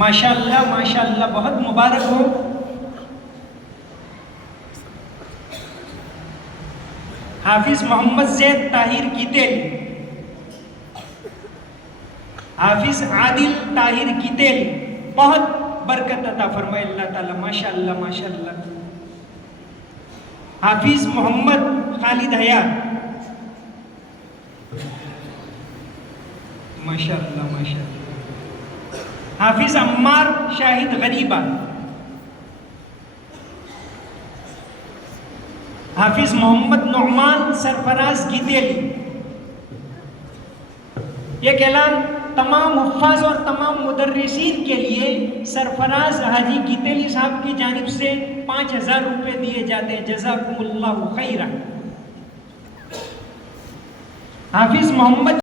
माशाअल्लाह माशाअल्लाह, बहुत मुबारक हो। हाफिज मोहम्मद जैद ताहिर गितेल, हाफिज आदिल ताहिर गितेल, बहुत बरकत अता फरमाए अल्लाह ताला, माशाअल्लाह माशाअल्लाह। हाफिज मोहम्मद खालिद हया, माशाअल्लाह माशाअल्लाह। हाफिज अम्मार शाहिद गरीबा, हाफिज मोहम्मद नौमान सरफराज गितेली। ये ऐलान तमाम हुफ्फाज और तमाम मुदर्रिसीन के लिए सरफराज हाजी गितेली साहब की जानिब से 5000 रुपये दिए जाते हैं। जज़ाकुमुल्लाहु खैरा। हाफिज मोहम्मद